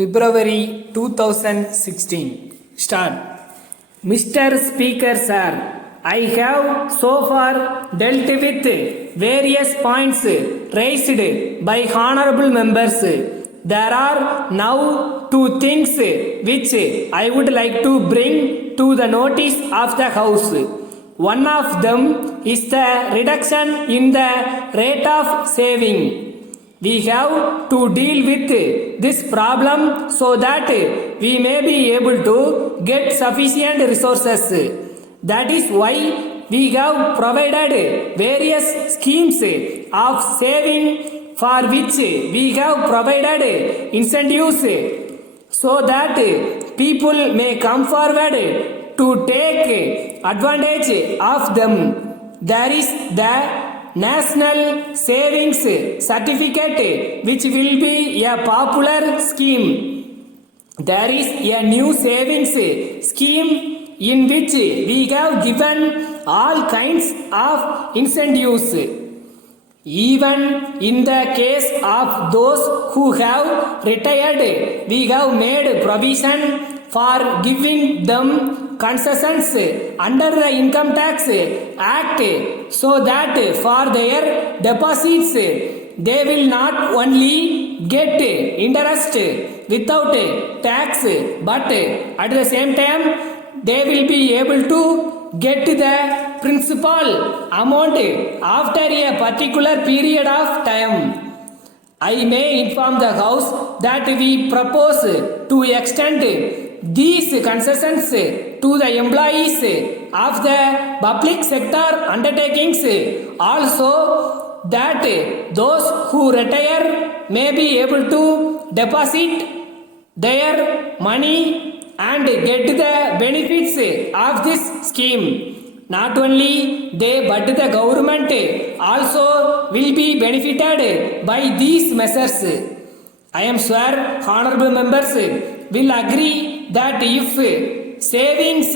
February 2016. Start. Mr. Speaker Sir, I have so far dealt with various points raised by honorable members. There are now two things which I would like to bring to the notice of the House. One of them is the reduction in the rate of saving. We have to deal with this problem so that we may be able to get sufficient resources. That is why we have provided various schemes of saving for which we have provided incentives so that people may come forward to take advantage of them. There is the National Savings Certificate, which will be a popular scheme. There is a new savings scheme in which we have given all kinds of incentives. Even in the case of those who have retired, we have made provision for giving them concessions under the Income Tax Act so that for their deposits they will not only get interest without tax but at the same time they will be able to get the principal amount after a particular period of time. I may inform the House that we propose to extend these concessions to the employees of the public sector undertakings also, that those who retire may be able to deposit their money and get the benefits of this scheme. Not only they but the government also will be benefited by these measures. I am sure honorable members will agree that if savings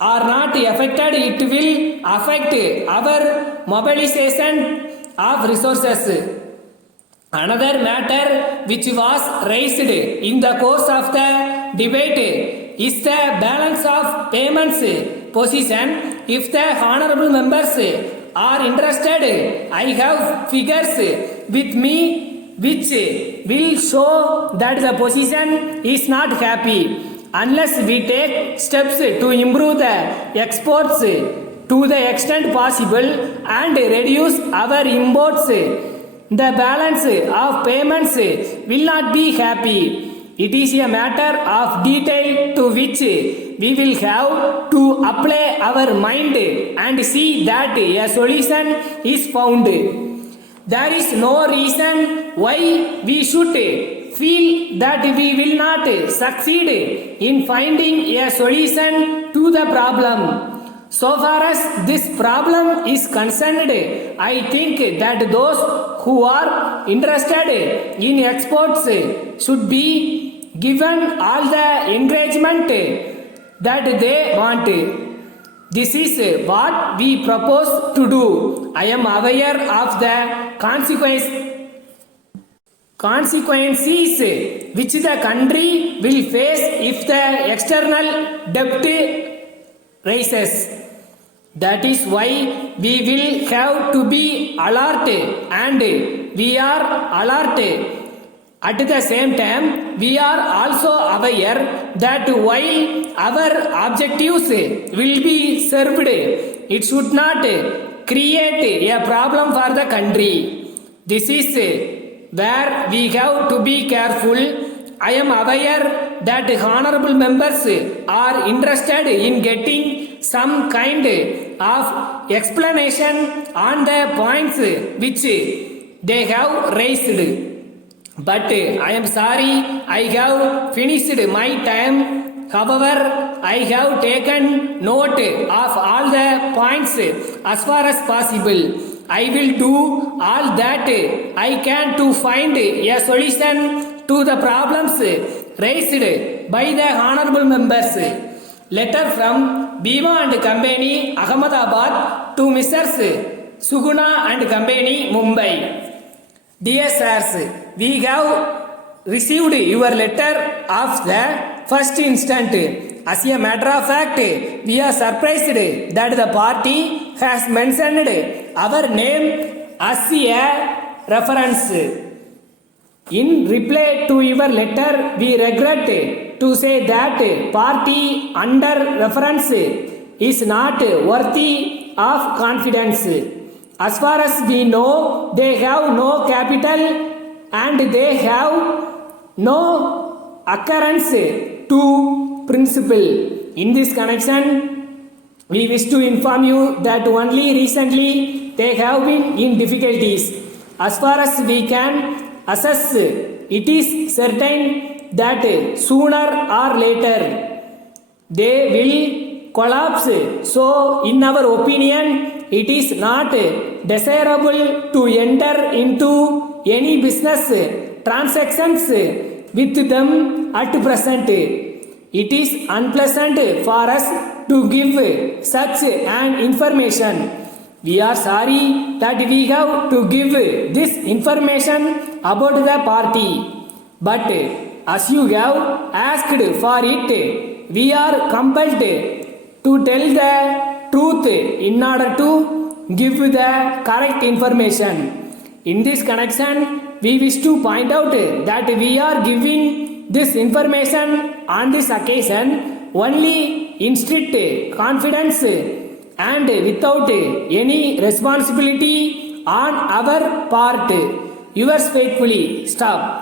are not affected, it will affect our mobilization of resources. Another matter which was raised in the course of the debate is the balance of payments position. If the honorable members are interested, I have figures with me which will show that the position is not happy. Unless we take steps to improve the exports to the extent possible and reduce our imports, the balance of payments will not be happy. It is a matter of detail to which we will have to apply our mind and see that a solution is found. There is no reason why we should feel that we will not succeed in finding a solution to the problem. So far as this problem is concerned, I think that those who are interested in exports should be given all the encouragement that they want. This is what we propose to do. I am aware of the consequences which the country will face if the external debt rises. That is why we will have to be alert, and we are alert. At the same time, we are also aware that while our objectives will be served, it should not create a problem for the country. This is where we have to be careful. I am aware that honorable members are interested in getting some kind of explanation on the points which they have raised. But I am sorry, I have finished my time. However, I have taken note of all the points as far as possible. I will do all that I can to find a solution to the problems raised by the honorable members. Letter from Bima and Company, Ahmedabad to Mrs. Suguna and Company, Mumbai. Dear sirs, we have received your letter of the first instant. As a matter of fact, we are surprised that the party has mentioned our name as a reference. In reply to your letter, we regret to say that party under reference is not worthy of confidence. As far as we know, they have no capital and they have no occurrence to principle. In this connection, we wish to inform you that only recently they have been in difficulties. As far as we can assess, it is certain that sooner or later they will collapse. So, in our opinion, it is not desirable to enter into any business transactions with them at present. It is unpleasant for us to give such an information. We are sorry that we have to give this information about the party. But as you have asked for it, we are compelled to tell the truth in order to give the correct information. In this connection, we wish to point out that we are giving this information on this occasion only in strict confidence and without any responsibility on our part. Yours faithfully. Stop.